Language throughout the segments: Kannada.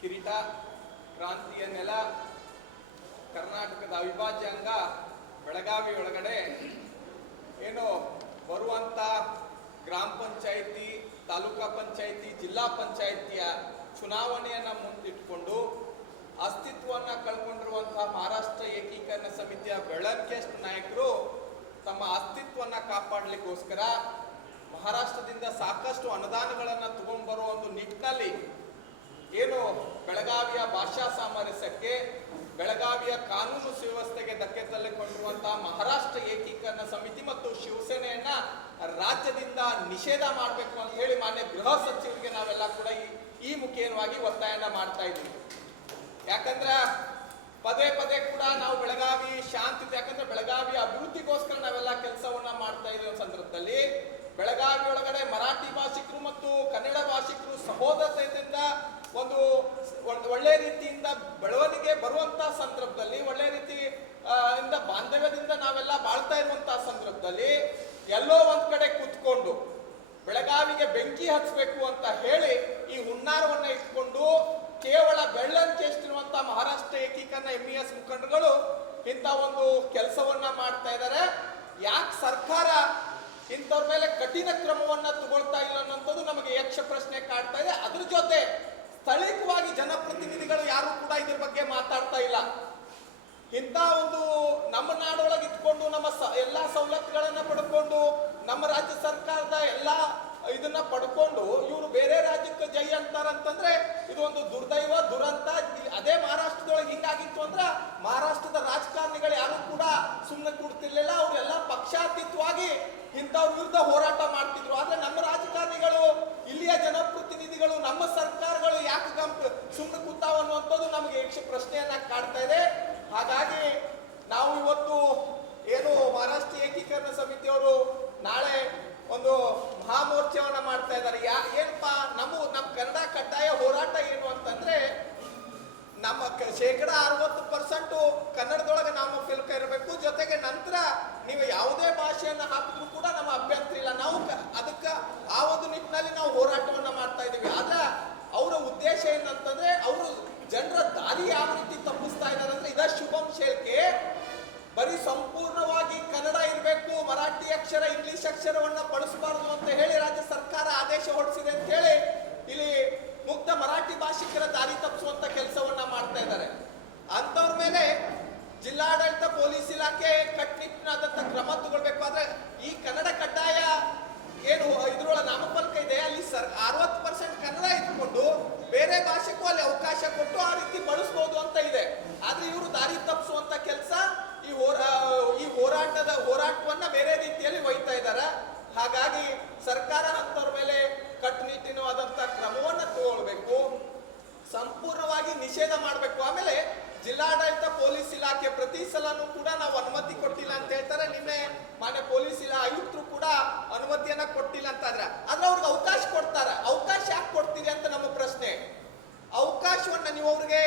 ಕಿರೀಟ, ಕ್ರಾಂತಿಯ ನೆಲ, ಕರ್ನಾಟಕದ ಅವಿಭಾಜ್ಯ ಅಂಗ ಬೆಳಗಾವಿ ಒಳಗಡೆ ಏನು ಬರುವಂಥ ಗ್ರಾಮ ಪಂಚಾಯಿತಿ, ತಾಲೂಕಾ ಪಂಚಾಯಿತಿ, ಜಿಲ್ಲಾ ಪಂಚಾಯಿತಿಯ ಚುನಾವಣೆಯನ್ನು ಮುಂದಿಟ್ಟುಕೊಂಡು ಅಸ್ತಿತ್ವವನ್ನು ಕಳ್ಕೊಂಡಿರುವಂತಹ ಮಹಾರಾಷ್ಟ್ರ ಏಕೀಕರಣ ಸಮಿತಿಯ ಬೆಳಗ್ಗೆಸ್ಟ್ ನಾಯಕರು ತಮ್ಮ ಅಸ್ತಿತ್ವವನ್ನು ಕಾಪಾಡಲಿಕ್ಕೋಸ್ಕರ ಮಹಾರಾಷ್ಟ್ರದಿಂದ ಸಾಕಷ್ಟು ಅನುದಾನಗಳನ್ನು ತಗೊಂಡ್ಬರೋ ಒಂದು ನಿಟ್ಟಿನಲ್ಲಿ ಏನು ಬೆಳಗಾವಿಯ ಭಾಷಾ ಸಾಮರಸ್ಯಕ್ಕೆ, ಬೆಳಗಾವಿಯ ಕಾನೂನು ಸುವ್ಯವಸ್ಥೆಗೆ ಧಕ್ಕೆ ತಳ್ಳಿಕೊಂಡಿರುವಂತಹ ಮಹಾರಾಷ್ಟ್ರ ಏಕೀಕರಣ ಸಮಿತಿ ಮತ್ತು ಶಿವಸೇನೆಯನ್ನ ರಾಜ್ಯದಿಂದ ನಿಷೇಧ ಮಾಡಬೇಕು ಅಂತ ಹೇಳಿ ಮಾನ್ಯ ಗೃಹ ಸಚಿವರಿಗೆ ನಾವೆಲ್ಲ ಕೂಡ ಈ ಮುಖೇನವಾಗಿ ಒತ್ತಾಯನ ಮಾಡ್ತಾ ಇದ್ದೀವಿ. ಯಾಕಂದ್ರೆ ಪದೇ ಪದೇ ಕೂಡ ನಾವು ಬೆಳಗಾವಿ ಶಾಂತಿ, ಯಾಕಂದ್ರೆ ಬೆಳಗಾವಿ ಅಭಿವೃದ್ಧಿಗೋಸ್ಕರ ನಾವೆಲ್ಲ ಕೆಲಸವನ್ನ ಮಾಡ್ತಾ ಇದ್ದೀವಿ. ಸಂದರ್ಭದಲ್ಲಿ ಬೆಳಗಾವಿ ಒಳಗಡೆ ಮರಾಠಿ ಭಾಷಿಕರು ಮತ್ತು ಕನ್ನಡ ಭಾಷಿಕರು ಸಹೋದರತೆಯಿಂದ ಒಂದು ಒಳ್ಳೆ ರೀತಿಯಿಂದ ಬೆಳವಣಿಗೆ ಬರುವಂತಹ ಸಂದರ್ಭದಲ್ಲಿ, ಒಳ್ಳೆ ರೀತಿ ಇಂದ ಬಾಂಧವ್ಯದಿಂದ ನಾವೆಲ್ಲ ಬಾಳ್ತಾ ಇರುವಂತಹ ಸಂದರ್ಭದಲ್ಲಿ ಎಲ್ಲೋ ಒಂದ್ ಕಡೆ ಕೂತ್ಕೊಂಡು ಬೆಳಗಾವಿಗೆ ಬೆಂಕಿ ಹಚ್ಚಬೇಕು ಅಂತ ಹೇಳಿ ಈ ಹುನ್ನಾರವನ್ನ ಇಟ್ಕೊಂಡು ಕೇವಲ ಬೆಳ್ಳಂಕೆ ಎಷ್ಟಿರುವಂತಹ ಮಹಾರಾಷ್ಟ್ರ ಏಕೀಕರಣ MES ಮುಖಂಡರುಗಳು ಇಂಥ ಒಂದು ಕೆಲಸವನ್ನ ಮಾಡ್ತಾ ಇದ್ದಾರೆ. ಯಾಕೆ ಸರ್ಕಾರ ಇಂಥವ್ರ ಮೇಲೆ ಕಠಿಣ ಕ್ರಮವನ್ನ ತಗೊಳ್ತಾ ಇಲ್ಲ ಅನ್ನೋದು ನಮಗೆ ಯಕ್ಷ ಪ್ರಶ್ನೆ ಕಾಡ್ತಾ ಇದೆ. ಅದ್ರ ಜೊತೆ ಸ್ಥಳೀಯವಾಗಿ ಜನಪ್ರತಿನಿಧಿಗಳು ಯಾರು ಕೂಡ ಇದ್ರ ಬಗ್ಗೆ ಮಾತಾಡ್ತಾ ಇಲ್ಲ. ಇಂಥ ಒಂದು ನಮ್ಮ ನಾಡೊಳಗೆ ಇಟ್ಕೊಂಡು ನಮ್ಮ ಎಲ್ಲಾ ಸವಲತ್ತುಗಳನ್ನ ಪಡ್ಕೊಂಡು ನಮ್ಮ ರಾಜ್ಯ ಸರ್ಕಾರದ ಎಲ್ಲಾ ಇದನ್ನ ಪಡ್ಕೊಂಡು ಇವರು ಬೇರೆ ರಾಜ್ಯಕ್ಕೆ ಜೈ ಅಂತಾರಂತಂದ್ರೆ ಇದು ಒಂದು ದುರ್ದೈವ, ದುರಂತ. ಅದೇ ಮಹಾರಾಷ್ಟ್ರದೊಳಗೆ ಹಿಂಗಾಗಿತ್ತು ಅಂದ್ರ ಮಹಾರಾಷ್ಟ್ರದ ರಾಜಕಾರಣಿಗಳು ಯಾರು ಕೂಡ ಸುಮ್ಮನೆ ಕೂಡ್ತಿರ್ಲಿಲ್ಲ. ಅವರೆಲ್ಲ ಪಕ್ಷಾತೀತವಾಗಿ ಇಂಥವ್ರ ವಿರುದ್ಧ ಹೋರಾಟ ಮಾಡ್ತಿದ್ರು. ಆದ್ರೆ ನಮ್ಮ ರಾಜಕಾರಣಿಗಳು, ಇಲ್ಲಿಯ ಜನಪ್ರತಿನಿಧಿಗಳು, ನಮ್ಮ ಸರ್ಕಾರಗಳು ಯಾಕೆ ಸುಮ್ಮನೆ ಕೂತಾವ ಅನ್ನುವಂಥದ್ದು ನಮಗೆ ಯಕ್ಷ ಪ್ರಶ್ನೆಯನ್ನ ಕಾಡ್ತಾ ಇದೆ. ಹಾಗಾಗಿ ನಾವು ಇವತ್ತು ಏನು ಮಹಾರಾಷ್ಟ್ರ ಏಕೀಕರಣ ಸಮಿತಿಯವರು ನಾಳೆ ಒಂದು ಮಹಾಮೋರ್ಚಾವನ್ನ ಮಾಡ್ತಾ ಇದ್ದಾರೆ. ಏನಪ್ಪಾ ನಮ್ಮ ಕನ್ನಡ ಕಡ್ಡಾಯ ಹೋರಾಟ ಏನು ಅಂತಂದ್ರೆ, ನಮ್ಮ 60% ಕನ್ನಡದೊಳಗೆ ನಾಮಫಲಕ ಇರಬೇಕು. ಜೊತೆಗೆ ನಂತರ ನೀವು ಯಾವುದೇ ಭಾಷೆಯನ್ನ ಹಾಕಿದ್ರು ಕೂಡ ನಮ್ಮ ಅಭ್ಯಂತರ ಇಲ್ಲ. ನಾವು ಅದಕ್ಕೆ ಆ ಒಂದು ನಿಟ್ಟಿನಲ್ಲಿ ನಾವು ಹೋರಾಟವನ್ನ ಮಾಡ್ತಾ ಇದ್ದೀವಿ. ಆದ್ರೆ ಅವರ ಉದ್ದೇಶ ಏನಂತಂದ್ರೆ, ಅವರು ಜನರ ದಾರಿ ಯಾವ ರೀತಿ ತಪ್ಪಿಸ್ತಾ ಇದ್ದಾರೆ ಅಂದ್ರೆ, ಇದ ಶುಭಂ ಶೇಲ್ಕೆ ಬರೀ ಸಂಪೂರ್ಣವಾಗಿ ಕನ್ನಡ ಇರಬೇಕು, ಮರಾಠಿ ಅಕ್ಷರ, ಇಂಗ್ಲಿಷ್ ಅಕ್ಷರವನ್ನ ಬಳಸಬಾರದು ಅಂತ ಹೇಳಿ ರಾಜ್ಯ ಸರ್ಕಾರ ಆದೇಶ ಹೊರಡಿಸಿದೆ ಅಂತ ಹೇಳಿ ಇಲ್ಲಿ ಮುಕ್ತ ಮರಾಠಿ ಭಾಷಿಕರ ದಾರಿ ತಪ್ಪಿಸುವಂತ ಕೆಲಸವನ್ನ ಮಾಡ್ತಾ ಇದ್ದಾರೆ. ಅಂತವ್ರ ಮೇಲೆ ಜಿಲ್ಲಾಡಳಿತ, ಪೊಲೀಸ್ ಇಲಾಖೆ ಕಟ್ಟುನಿಟ್ಟಿನಾದಂತ ಕ್ರಮ ತಗೊಳ್ಬೇಕು. ಆದ್ರೆ ಈ ಕನ್ನಡ ಕಡ್ಡಾಯ ಏನು ಇದ್ರೊಳಗೆ ನಾಮಫಲಕ ಇದೆ, ಅಲ್ಲಿ 60% ಕನ್ನಡ ಇಟ್ಕೊಂಡು ಬೇರೆ ಭಾಷೆಗೂ ಅಲ್ಲಿ ಅವಕಾಶ ಕೊಟ್ಟು ಆ ರೀತಿ ಬಳಸಬಹುದು ಅಂತ ಇದೆ. ಆದ್ರೆ ಇವರು ದಾರಿ ತಪ್ಪಿಸುವಂತ ಕೆಲಸ, ಈ ಹೋರಾಟವನ್ನ ಬೇರೆ ರೀತಿಯಲ್ಲಿ ಒಯ್ತಾ ಇದ್ದಾರೆ. ಹಾಗಾಗಿ ಸರ್ಕಾರ ಅಂತವ್ರ ಮೇಲೆ ಕಟ್ಟುನಿಟ್ಟಿನವಾದಂತ ಕ್ರಮವನ್ನ ತಗೊಳ್ಬೇಕು, ಸಂಪೂರ್ಣವಾಗಿ ನಿಷೇಧ ಮಾಡಬೇಕು. ಆಮೇಲೆ ಜಿಲ್ಲಾಡಳಿತ, ಪೊಲೀಸ್ ಇಲಾಖೆ ಪ್ರತಿ ಸಲನೂ ಕೂಡ ನಾವು ಅನುಮತಿ ಕೊಟ್ಟಿಲ್ಲ ಅಂತ ಹೇಳ್ತಾರೆ. ನಿನ್ನೆ ಮಾನ್ಯ ಪೊಲೀಸ್ ಆಯುಕ್ತರು ಕೂಡ ಅನುಮತಿಯನ್ನ ಕೊಟ್ಟಿಲ್ಲ ಅಂತ ಆದ್ರೆ ಅವ್ರಿಗೆ ಅವಕಾಶ ಕೊಡ್ತಾರೆ. ಅವಕಾಶ ಯಾಕೆ ಕೊಡ್ತೀರಿ ಅಂತ ನಮ್ಮ ಪ್ರಶ್ನೆ. ಅವಕಾಶವನ್ನ ನೀವು ಅವ್ರಿಗೆ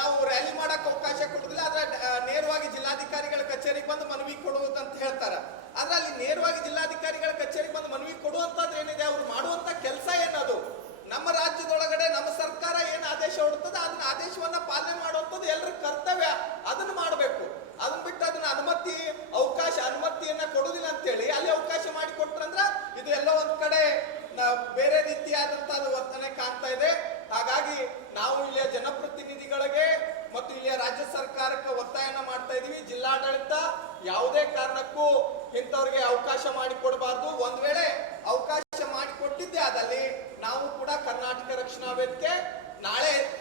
ನಾವು ರ್ಯಾಲಿ ಮಾಡಕ್ ಅವಕಾಶ ಕೊಡುದಿಲ್ಲ, ಆದ್ರೆ ನೇರವಾಗಿ ಜಿಲ್ಲಾಧಿಕಾರಿಗಳ ಕಚೇರಿಗೆ ಬಂದು ಮನವಿ ಕೊಡುವುದಂತ ಹೇಳ್ತಾರೆ. ಆದ್ರೆ ಅಲ್ಲಿ ನೇರವಾಗಿ ಜಿಲ್ಲಾಧಿಕಾರಿಗಳ ಕಚೇರಿಗೆ ಬಂದು ಮನವಿ ಕೊಡುವಂತದ್ದು ಏನಿದೆ, ಅವ್ರು ಮಾಡುವಂತ ಕೆಲಸ ಏನದು, ನಮ್ಮ ರಾಜ್ಯದೊಳಗಡೆ ನಮ್ಮ ಸರ್ಕಾರ ಏನು ಆದೇಶ ಹೊರಡ್ತದೆ ಅದನ್ನ ಆದೇಶವನ್ನ ಪಾಲನೆ ಮಾಡುವಂಥದ್ದು ಎಲ್ಲರ ಕರ್ತವ್ಯ. ಅದನ್ನ ಮಾಡಬೇಕು. ಅದನ್ನ ಬಿಟ್ಟು ಅದನ್ನ ಅನುಮತಿಯನ್ನ ಕೊಡುದಿಲ್ಲ ಅಂತೇಳಿ ಅಲ್ಲಿ ಅವಕಾಶ ಮಾಡಿ ಕೊಟ್ರಂದ್ರ ಇದು ಎಲ್ಲ ಒಂದ್ ಕಡೆ ಬೇರೆ ರೀತಿಯಾದಂತಹ ವರ್ತನೆ ಕಾಣ್ತಾ ಇದೆ. ಹಾಗಾಗಿ ನಾವು ಇಲ್ಲಿಯ ಜನಪ್ರತಿನಿಧಿಗಳಿಗೆ ಮತ್ತು ಇಲ್ಲಿಯ ರಾಜ್ಯ ಸರ್ಕಾರಕ್ಕೆ ಒತ್ತಾಯನ ಮಾಡ್ತಾ ಇದೀವಿ. ಜಿಲ್ಲಾಡಳಿತ ಯಾವುದೇ ಕಾರಣಕ್ಕೂ ಇಂಥವ್ರಿಗೆ ಅವಕಾಶ ಮಾಡಿಕೊಡಬಾರ್ದು. ಒಂದ್ ವೇಳೆ ಅವಕಾಶ ಮಾಡಿಕೊಟ್ಟಿದ್ದೆ ಆದಲ್ಲಿ ನಾವು ಕೂಡ ಕರ್ನಾಟಕ ರಕ್ಷಣಾ ವೇದಿಕೆ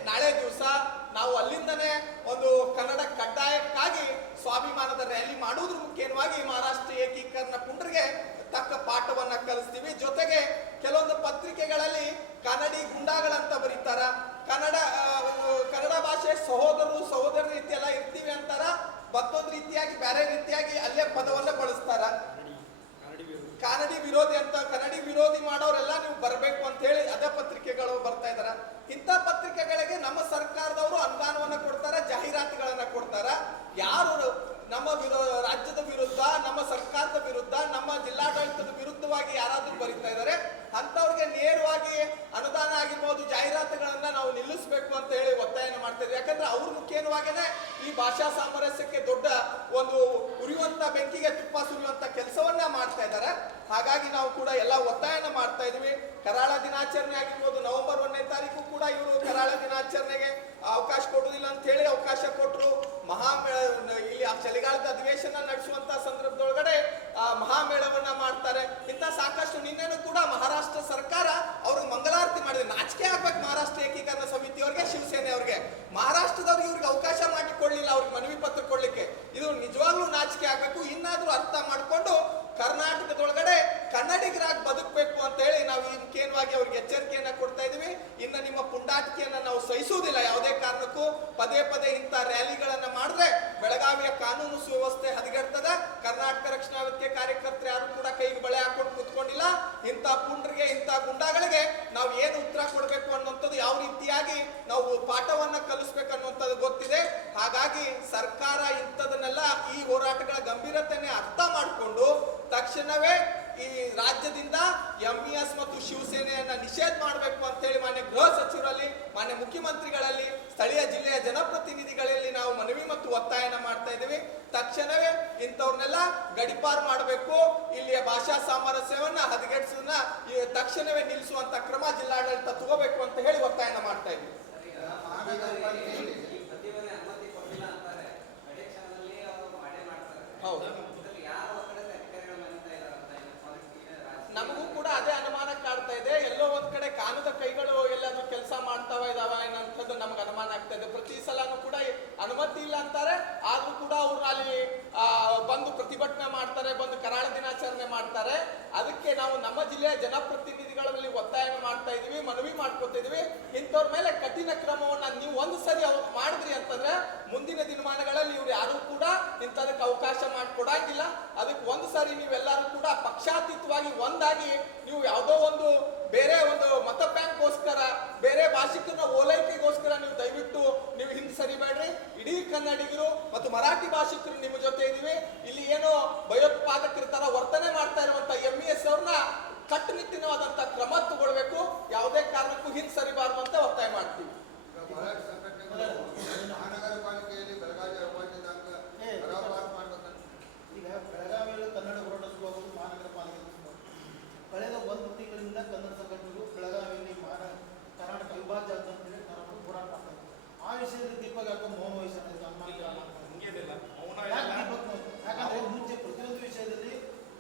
ನಾಳೆ ದಿವಸ ನಾವು ಅಲ್ಲಿಂದನೇ ಒಂದು ಕನ್ನಡ ಕಡ್ಡಾಯಕ್ಕಾಗಿ ಸ್ವಾಭಿಮಾನದ ರ್ಯಾಲಿ ಮಾಡುವುದ್ರ ಮುಖೇನವಾಗಿ ಮಹಾರಾಷ್ಟ್ರ ಏಕೀಕರಣ ಪುಂಡರಿಗೆ ತಕ್ಕ ಪಾಠವನ್ನ ಕಲಿಸ್ತೀವಿ. ಜೊತೆಗೆ ಕೆಲವೊಂದು ಪತ್ರಿಕೆಗಳಲ್ಲಿ ಕನ್ನಡಿ ಗುಂಡಾಗಳಂತ ಬರೀತಾರ, ಕನ್ನಡ ಭಾಷೆ ಸಹೋದರರು ಸಹೋದರ ರೀತಿ ಎಲ್ಲ ಇರ್ತೀವಿ ಅಂತಾರ, ಮತ್ತೊಂದು ರೀತಿಯಾಗಿ ಬೇರೆ ರೀತಿಯಾಗಿ ಅಲ್ಲೇ ಪದವನ್ನ ಬಳಸ್ತಾರ. ಕನ್ನಡಿ ವಿರೋಧಿ ಅಂತ, ಕನ್ನಡಿ ವಿರೋಧಿ ಮಾಡೋರೆಲ್ಲ ನೀವು ಬರಬೇಕು ಅಂತ ಹೇಳಿ ಅದೇ ಪತ್ರಿಕೆಗಳು ಬರ್ತಾ ಇದಾರ. ಇಂಥ ಪತ್ರಿಕೆಗಳಿಗೆ ನಮ್ಮ ಸರ್ಕಾರದವರು ಅನುದಾನವನ್ನ ಕೊಡ್ತಾರ, ಜಾಹೀರಾತುಗಳನ್ನ ಕೊಡ್ತಾರ. ಯಾರು ನಮ್ಮ ರಾಜ್ಯದ ವಿರುದ್ಧ, ನಮ್ಮ ಸರ್ಕಾರದ ವಿರುದ್ಧ, ನಮ್ಮ ಜಿಲ್ಲಾಡಳಿತದ ವಿರುದ್ಧವಾಗಿ ಯಾರಾದ್ರೂ ಬರೀತಾ ಇದ್ದಾರೆ ಅಂತವ್ರಿಗೆ ನೇರವಾಗಿ ಅನುದಾನ ಆಗಿರ್ಬೋದು, ಜಾಹೀರಾತುಗಳನ್ನ ನಾವು ನಿಲ್ಲಿಸಬೇಕು ಅಂತ ಮಾಡ್ತಾ ಇದ್ವಿ. ಯಾಕಂದ್ರೆ ಅವ್ರ ಮುಖೇನವಾಗೇನೆ ಈ ಭಾಷಾ ಸಾಮರಸ್ಯಕ್ಕೆ ದೊಡ್ಡ ಒಂದು ಉರಿಯುವಂತ ಬೆಂಕಿಗೆ ತುಪ್ಪ ಸುರಿಯುವಂತ ಕೆಲಸವನ್ನ ಮಾಡ್ತಾ ಇದ್ದಾರೆ. ಹಾಗಾಗಿ ನಾವು ಕೂಡ ಎಲ್ಲ ಒತ್ತಾಯನ ಮಾಡ್ತಾ ಇದೀವಿ. ಕರಾಳ ದಿನಾಚರಣೆ ಆಗಿರ್ಬೋದು, ನವೆಂಬರ್ 1ನೇ ತಾರೀಕು ಕೂಡ ಇವರು ಕರಾಳ ದಿನಾಚರಣೆಗೆ ಅವಕಾಶ ಕೊಡುವುದಿಲ್ಲ ಅಂತ ಹೇಳಿ ಅವಕಾಶ ಕೊಟ್ಟರು. ಇಲ್ಲಿ ಚಳಿಗಾಲದ ಅಧಿವೇಶನ ನಡೆಸುವಂತ ಸಂದರ್ಭದೊಳಗಡೆ ಮಹಾಮೇಳವನ್ನ ಮಾಡ್ತಾರೆ. ಇಂಥ ಸಾಕಷ್ಟು ನಿನ್ನೆನೂ ಕೂಡ ಮಹಾರಾಷ್ಟ್ರ ಸರ್ಕಾರ ಅವ್ರಿಗೆ ಮಂಗಲಾರತಿ ಮಾಡಿದೆ. ನಾಚಿಕೆ ಆಗ್ಬೇಕು ಮಹಾರಾಷ್ಟ್ರ ಏಕೀಕರಣ ಸಮಿತಿಯವ್ರಿಗೆ, ಶಿವಸೇನೆ ಅವ್ರಿಗೆ. ಮಹಾರಾಷ್ಟ್ರದವ್ರಿಗೆ ಇವ್ರಿಗೆ ಅವಕಾಶ ಮಾಡಿಕೊಡ್ಲಿಲ್ಲ ಅವ್ರಿಗೆ ಮನವಿ ಪತ್ರ ಕೊಡ್ಲಿಕ್ಕೆ. ಇದು ನಿಜವಾಗ್ಲೂ ನಾಚಿಕೆ ಆಗ್ಬೇಕು. ಇನ್ನಾದ್ರೂ ಅರ್ಥ ಮಾಡ್ಕೊಂಡು ಕರ್ನಾಟಕದೊಳಗಡೆ ಕನ್ನಡಿಗರಾಗಿ ಬದುಕಬೇಕು ಅಂತ ಹೇಳಿ ನಾವು ಈ ಮುಖ್ಯವಾಗಿ ಅವ್ರಿಗೆ ಎಚ್ಚರಿಕೆಯನ್ನ ಕೊಡ್ತಾ ಇದೀವಿ. ಇನ್ನು ನಿಮ್ಮ ಪುಂಡಾಟಿಕೆಯನ್ನ ನಾವು ಸಹಿಸುವುದಿಲ್ಲ ಯಾವುದೇ ಕಾರಣಕ್ಕೂ. ಪದೇ ಪದೇ ಇಂಥ ರ್ಯಾಲಿಗಳನ್ನ ಮಾಡಿದ್ರೆ ಬೆಳಗಾವಿಯ ಕಾನೂನು ಸುವ್ಯವಸ್ಥೆ ಹದಗೆಡ್ತದ. ಕರ್ನಾಟಕ ರಕ್ಷಣಾ ವೇದಿಕೆ ಕಾರ್ಯಕರ್ತರು ಯಾರು ಕೂಡ ಕೈಗೆ ಬಳೆ ಹಾಕೊಂಡು ಕೂತ್ಕೊಂಡಿಲ್ಲ. ಇಂಥ ಪುಂಡ್ರಿಗೆ, ಇಂಥ ಗುಂಡಾಗಳಿಗೆ ನಾವು ಏನು ಉತ್ತರ ಕೊಡಬೇಕು ಅನ್ನುವಂಥದ್ದು, ಯಾವ ರೀತಿಯಾಗಿ ನಾವು ಪಾಠವನ್ನ ಕಲಿಸ್ಬೇಕು ಅನ್ನುವಂಥದ್ದು ಗೊತ್ತಿದೆ. ಹಾಗಾಗಿ ಸರ್ಕಾರ ಇಂಥದನ್ನೆಲ್ಲ, ಈ ಹೋರಾಟಗಳ ಗಂಭೀರತೆಯನ್ನೇ ಅರ್ಥ ಮಾಡಿಕೊಂಡು ತಕ್ಷಣವೇ ಈ ರಾಜ್ಯದಿಂದ ಎಂಇಎಸ್ ಮತ್ತು ಶಿವಸೇನೆಯನ್ನ ನಿಷೇಧ ಮಾಡಬೇಕು ಅಂತ ಹೇಳಿ ಮಾನ್ಯ ಗೃಹ ಸಚಿವರಲ್ಲಿ, ಮಾನ್ಯ ಮುಖ್ಯಮಂತ್ರಿಗಳಲ್ಲಿ, ಸ್ಥಳೀಯ ಜಿಲ್ಲೆಯ ಜನಪ್ರತಿನಿಧಿಗಳಲ್ಲಿ ನಾವು ಮನವಿ ಮತ್ತು ಒತ್ತಾಯನ ಮಾಡ್ತಾ ಇದ್ದೀವಿ. ತಕ್ಷಣವೇ ಇಂಥವ್ರನ್ನೆಲ್ಲ ಗಡಿಪಾರು ಮಾಡಬೇಕು. ಇಲ್ಲಿಯ ಭಾಷಾ ಸಾಮರಸ್ಯವನ್ನ ಹದಗೆಡಿಸೋದನ್ನ ತಕ್ಷಣವೇ ನಿಲ್ಲಿಸುವಂತ ಕ್ರಮ ಜಿಲ್ಲಾಡಳಿತ ತಗೋಬೇಕು ಅಂತ ಹೇಳಿ ಒತ್ತಾಯನ ಮಾಡ್ತಾ ಇದ್ದೀವಿ. ಹೌದು, ನಮಗೂ ಕೂಡ ಅದೇ ಅನುಮಾನ ಕಾಡ್ತಾ ಇದೆ. ಎಲ್ಲೋ ಒಂದ್ ಕಡೆ ಕಾನೂದ ಕೈಗಳು ಎಲ್ಲಾದ್ರೂ ಕೆಲಸ ಮಾಡ್ತಾವ ಇದಾವ ಏನಂತದ್ದು ನಮ್ಗೆ ಅನುಮಾನ ಆಗ್ತಾ ಇದೆ. ಪ್ರತಿ ಸಲನೂ ಕೂಡ ಅನುಮತಿ ಇಲ್ಲ ಅಂತಾರೆ, ಆದ್ರೂ ಕೂಡ ಅವ್ರು ಅಲ್ಲಿ ಬಂದು ಪ್ರತಿಭಟನೆ ಮಾಡ್ತಾರೆ, ಬಂದು ಕರಾಳ ದಿನಾಚರಣೆ ಮಾಡ್ತಾರೆ. ಅದಕ್ಕೆ ನಾವು ನಮ್ಮ ಜಿಲ್ಲೆಯ ಜನಪ್ರತಿನಿಧಿಗಳಲ್ಲಿ ಒತ್ತಾಯ ಮಾಡ್ತಾ ಇದೀವಿ, ಮನವಿ ಮಾಡ್ಕೊತಾ ಇದೀವಿ. ಇಂಥವ್ರ ಮೇಲೆ ಕಠಿಣ ಕ್ರಮವನ್ನ ನೀವು ಒಂದು ಸರಿ ಮಾಡಿದ್ರಿ ಅಂತಂದ್ರೆ ಮುಂದಿನ ದಿನಮಾನಗಳಲ್ಲಿ ಇವ್ರು ಯಾರು ಕೂಡ ಇಂಥದಕ್ಕೆ ಅವಕಾಶ ಮಾಡಿಕೊಡಂಗಿಲ್ಲ. ಅದಕ್ಕೆ ಒಂದು ಸರಿ ನೀವೆಲ್ಲರೂ ಕೂಡ ಪಕ್ಷಾತೀತವಾಗಿ ಒಂದಾಗಿ ನೀವು ಯಾವುದೋ ಒಂದು ಬೇರೆ ಒಂದು ಮತ ಬ್ಯಾಂಕ್ಗೋಸ್ಕರ, ಬೇರೆ ಭಾಷಿಕರ ಓಲೈಕೆಗೋಸ್ಕರ ನೀವು ದಯವಿಟ್ಟು ನೀವು ಹಿಂದೆ ಸರಿಬೇಡ್ರಿ. ಇಡೀ ಕನ್ನಡಿಗರು ಮತ್ತು ಮರಾಠಿ ಭಾಷಿಕರು ನಿಮ್ಮ ಜೊತೆ ಇದೀವಿ. ಇಲ್ಲಿ ಏನೋ ಭಯೋತ್ಪಾದಕರ ತರ ವರ್ತನೆ ಮಾಡ್ತಾ ಇರುವಂತ ಎಂಇಎಸ್ ಅವ್ರನ್ನ ಕಟ್ಟುನಿಟ್ಟಿನವಾದಂತ ಕ್ರಮ ತಗೊಳ್ಬೇಕು. ಯಾವುದೇ ಕಾರಣಕ್ಕೂ ಹಿಂದೆ ಸರಿಬಾರ್ದು ಅಂತ ಒತ್ತಾಯ ಮಾಡ್ತೀವಿ. ಈಗ ಬೆಳಗಾವಿಯಲ್ಲಿ ಕನ್ನಡ ಹೋರಾಟ ಶುರುವಾಗುವುದು ಮಹಾನಗರ ಪಾಲಿಕೆ ಕಳೆದ ಒಂದು ತಿಂಗಳಿಂದ ಕನ್ನಡ ಸಂಘಟನೆಗಳು ಬೆಳಗಾವಿಯಲ್ಲಿ ಕರ್ನಾಟಕ ಅವಿಭಾಜ್ಯ ಅಂತೇಳಿ ಹೋರಾಟ ಮಾಡ್ತಾರೆ. ಆ ವಿಷಯದಲ್ಲಿ ದೀಪಕ್ ಯಾಕೆ ಮೌನ ವಹಿಸಿದೆ? ಯಾಕಂದ್ರೆ ಮುಂಚೆ ಪ್ರತಿಯೊಂದು ವಿಷಯದಲ್ಲಿ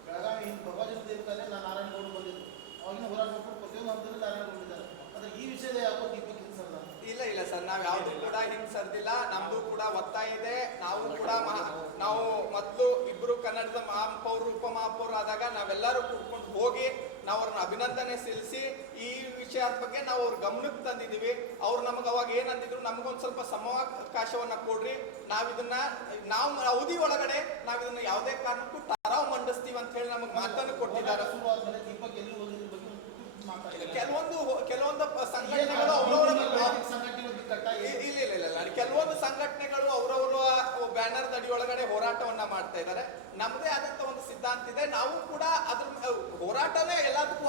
ಬೆಳಗಾವಿ ಪ್ರಭಾಜನ ದೇವಕಾಲೆ ನಾನು ನಾರಾಯಣಗೌಡ ಬಂದಿದ್ದು, ಅವಾಗಿನ ಹೋರಾಟ ಮಾಡ್ಕೊಂಡು ಪ್ರತಿಯೊಂದು ಹಂತದಲ್ಲಿ ನಾರಾಯಣಗೌಡ ಇದ್ದಾರೆ. ಆದ್ರೆ ಈ ವಿಷಯದ ಯಾಕೋ ದೀಪಕ್ ಹಿಂಸರ್ದ? ಇಲ್ಲ ಸರ್, ನಾವ್ ಯಾವ್ದು ಕೂಡ ಹಿಂಸರ್ದಿಲ್ಲ. ನಮ್ದು ಕೂಡ ಒತ್ತಾಯ ಇದೆ. ನಾವು ಕೂಡ ನಾವು ಮೊದಲು ಇಬ್ರು ಕನ್ನಡದ ಮಹಾಪೌರರು, ಉಪಮಹಾಪೌರರು ಆದಾಗ ನಾವೆಲ್ಲರೂ ಕೂಡ್ಕೊಂಡು ಹೋಗಿ ನಾವು ಅವ್ರನ್ನ ಅಭಿನಂದನೆ ಸಲ್ಲಿಸಿ ಈ ವಿಷಯದ ಬಗ್ಗೆ ನಾವು ಅವ್ರ ಗಮನಕ್ಕೆ ತಂದಿದ್ದೀವಿ. ಅವ್ರು ನಮಗೆ ಅವಾಗ ಏನಂದಿದ್ರು, ನಮಗೊಂದು ಸ್ವಲ್ಪ ಸಮಯಾವಕಾಶವನ್ನ ಕೊಡ್ರಿ, ನಾವು ಅವಧಿ ಒಳಗಡೆ ನಾವಿದನ್ನ ಯಾವುದೇ ಕಾರಣಕ್ಕೂ ತರಾವ್ ಮಂಡಿಸ್ತೀವಿ ಅಂತ ಹೇಳಿ ನಮಗೆ ಮಾತನ್ನು ಕೊಟ್ಟಿದ್ದಾರೆ. ಕೆಲವೊಂದು ಸಂಘಟನೆಗಳು ಕೆಲವೊಂದು ಸಂಘಟನೆಗಳು ಅವರವರ ಬ್ಯಾನರ್ ಅಡಿ ಒಳಗಡೆ ಹೋರಾಟವನ್ನ ಮಾಡ್ತಾ ಇದ್ದಾರೆ. ನಮ್ಮದೇ ಆದಂತ ಒಂದು ಸಿದ್ಧಾಂತ ಇದೆ. ನಾವು ಕೂಡ ಅದ್ರ ಹೋರಾಟನೇ ಎಲ್ಲದಕ್ಕೂ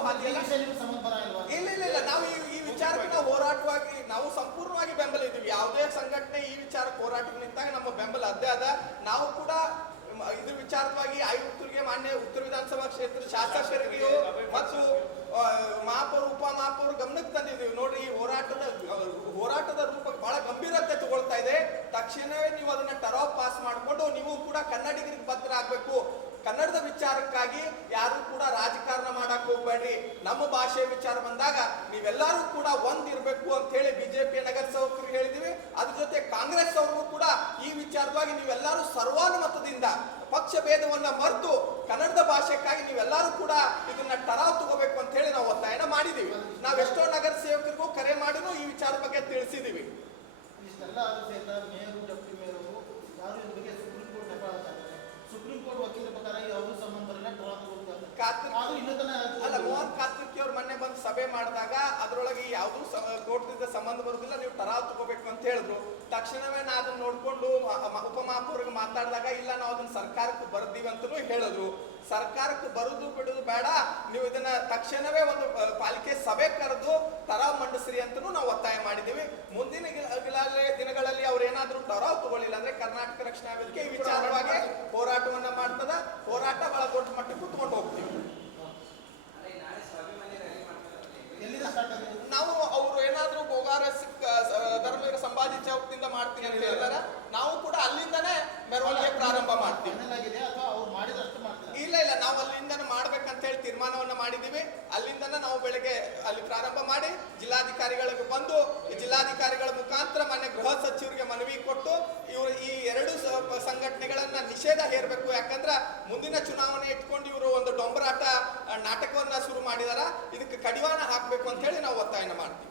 ಇಲ್ಲ. ನಾವು ಈ ವಿಚಾರಕ್ಕೆ ನಾವು ಹೋರಾಟವಾಗಿ ನಾವು ಸಂಪೂರ್ಣವಾಗಿ ಬೆಂಬಲ ಇದ್ದೀವಿ. ಯಾವುದೇ ಸಂಘಟನೆ ಈ ವಿಚಾರಕ್ಕೆ ಹೋರಾಟಕ್ಕೆ ನಿಂತಾಗ ನಮ್ಮ ಬೆಂಬಲ ಅದೇ ಅದ. ನಾವು ಕೂಡ ಇದ್ರ ವಿಚಾರವಾಗಿ ಆಯುಕ್ತರಿಗೆ, ಮಾನ್ಯ ಉತ್ತರ ವಿಧಾನಸಭಾ ಕ್ಷೇತ್ರ ಶಾಸಕರಿಗೂ ಮತ್ತು ಮಹಾಪೌರ, ಉಪಮಹಾಪೌರ ಗಮನಕ್ಕೆ ತಂದಿದ್ದೀವಿ. ನೋಡ್ರಿ, ಈ ಹೋರಾಟದ ರೂಪ ಬಹಳ ಗಂಭೀರತೆ ತಗೊಳ್ತಾ ಇದೆ. ತಕ್ಷಣವೇ ನೀವು ಅದನ್ನ ಟರಾವ್ ಪಾಸ್ ಮಾಡಿಕೊಂಡು ನೀವು ಕೂಡ ಕನ್ನಡಿಗರಿಗೆ ಬದ್ಧ ಆಗ್ಬೇಕು. ಕನ್ನಡದ ವಿಚಾರಕ್ಕಾಗಿ ಯಾರು ಕೂಡ ರಾಜಕಾರಣ ಮಾಡಕ್ ಹೋಗ್ಬೇಡ್ರಿ. ನಮ್ಮ ಭಾಷೆ ವಿಚಾರ ಬಂದಾಗ ನೀವೆಲ್ಲರೂ ಕೂಡ ಒಂದಿರ್ಬೇಕು ಅಂತ ಹೇಳಿ ಬಿಜೆಪಿಯ ನಗರ ಸೇವಕರಿಗೆ ಹೇಳಿದೀವಿ. ಅದ್ರ ಜೊತೆ ಕಾಂಗ್ರೆಸ್ ಅವ್ರಿಗೂ ಕೂಡ ಈ ವಿಚಾರವಾಗಿ ನೀವೆಲ್ಲರೂ ಸರ್ವಾನುಮತದಿಂದ ಪಕ್ಷ ಭೇದವನ್ನ ಮರೆತು ಕನ್ನಡದ ಭಾಷೆಕ್ಕಾಗಿ ನೀವೆಲ್ಲರೂ ಕೂಡ ಇದನ್ನ ಟರಾವ್ ತಗೋಬೇಕು ಅಂತ ಹೇಳಿ ನಾವು ಒತ್ತಾಯನ ಮಾಡಿದೀವಿ. ನಾವೆಷ್ಟೋ ನಗರ ಸೇವಕರಿಗೂ ಕರೆ ಮಾಡಿನೂ ಈ ವಿಚಾರ ಬಗ್ಗೆ ತಿಳಿಸಿದೀವಿ. ಸುಪ್ರೀಂ ಕೋರ್ಟ್ ವಕೀಲರ ಪ್ರಕಾರ ಯಾವುದೂ ಸಂಬಂಧ ಬರಲ್ಲ, ಅಲ್ಲ, ಮೋಹನ್ ಕಾತ್ರಿಕಿ ಅವ್ರು ಮೊನ್ನೆ ಬಂದು ಸಭೆ ಮಾಡಿದಾಗ ಅದ್ರೊಳಗೆ ಯಾವ್ದು ಕೋರ್ಟ್ನಿಂದ ಸಂಬಂಧ ಬರುದಿಲ್ಲ, ನೀವು ಟರಾವ್ ತಗೋಬೇಕು ಅಂತ ಹೇಳಿದ್ರು. ತಕ್ಷಣವೇ ನಾ ಅದನ್ನ ನೋಡ್ಕೊಂಡು ಉಪಮಹಾಪೌರಿಗೆ ಮಾತಾಡಿದಾಗ ಇಲ್ಲ ನಾವು ಅದನ್ನ ಸರ್ಕಾರಕ್ಕೆ ಬರ್ದೀವಿ ಅಂತಲೂ ಹೇಳಿದ್ರು. ಸರ್ಕಾರಕ್ಕೆ ಬರುದು ಬಿಡುದು ಬೇಡ, ನೀವು ಇದನ್ನ ತಕ್ಷಣವೇ ಒಂದು ಪಾಲಿಕೆ ಸಭೆ ಕರೆದು ತರಾವ್ ಮಂಡಿಸ್ರಿ ಅಂತನೂ ನಾವು ಒತ್ತಾಯ ಮಾಡಿದ್ದೀವಿ. ಮುಂದಿನ ದಿನಗಳಲ್ಲಿ ಅವ್ರು ಏನಾದ್ರೂ ತರಾವ್ ತಗೊಳ್ಳಿಲ್ಲ ಅಂದ್ರೆ ಕರ್ನಾಟಕ ರಕ್ಷಣಾ ವೇದಿಕೆ ಈ ವಿಚಾರವಾಗಿ ಹೋರಾಟವನ್ನ ಮಾಡ್ತದ. ಹೋರಾಟ ಬಹಳ ದೊಡ್ಡ ಮಟ್ಟಕ್ಕೆ ಕುತ್ಕೊಂಡು ಹೋಗ್ತೀವಿ. ಎಲ್ಲಿಂದ ಸ್ಟಾರ್ಟ್ ಆಗಿದೆ? ನಾವು ಅವರು ಏನಾದ್ರೂ ಬೋಗಾರಸ್ ಧರ್ಮವೀರ ಸಂಭಾಜಿ ಚೌಕ್ನಿಂದ ಮಾಡ್ತೀನಿ ಅಂತ ಹೇಳಿದಾರೆ, ನಾವು ಕೂಡ ಅಲ್ಲಿಂದನೇ ಮೆರವಣಿಗೆ ಪ್ರಾರಂಭ ಮಾಡ್ತೀವಿ. ಫೈನಲ್ ಆಗಿದೆ ಅಥವಾ ಅವ್ರು ಮಾಡಿದಷ್ಟು ಮಾಡ್ತಾರೆ? ಇಲ್ಲ, ನಾವು ಅಲ್ಲಿಂದನೇ ಮಾಡ್ಬೇಕಂತ ಹೇಳಿ ತೀರ್ಮಾನವನ್ನ ಮಾಡಿದ್ದೀವಿ. ಅಲ್ಲಿಂದನೇ ನಾವು ಬೆಳಗ್ಗೆ ಅಲ್ಲಿ ಪ್ರಾರಂಭ ಮಾಡಿ ಜಿಲ್ಲಾಧಿಕಾರಿಗಳಿಗೆ ಬಂದು ಜಿಲ್ಲಾಧಿಕಾರಿಗಳ ಮುಖಾಂತರ ಮಾನ್ಯ ಗೃಹ ಸಚಿವರಿಗೆ ಮನವಿ ಕೊಟ್ಟು ಇವರು ಈ ಎರಡು ಸಂಘಟನೆಗಳನ್ನ ನಿಷೇಧ ಹೇರಬೇಕು. ಯಾಕಂದ್ರೆ ಮುಂದಿನ ಚುನಾವಣೆ ಇಟ್ಕೊಂಡು ಇವರು ಒಂದು ಡೊಂಬರಾಟ ನಾಟಕವನ್ನ ಶುರು ಮಾಡಿದಾರ, ಇದಕ್ಕೆ ಕಡಿವಾಣ ಹಾಕಬೇಕು ಅಂತ ಹೇಳಿ ನಾವು ಒತ್ತಾಯನ ಮಾಡ್ತೀವಿ.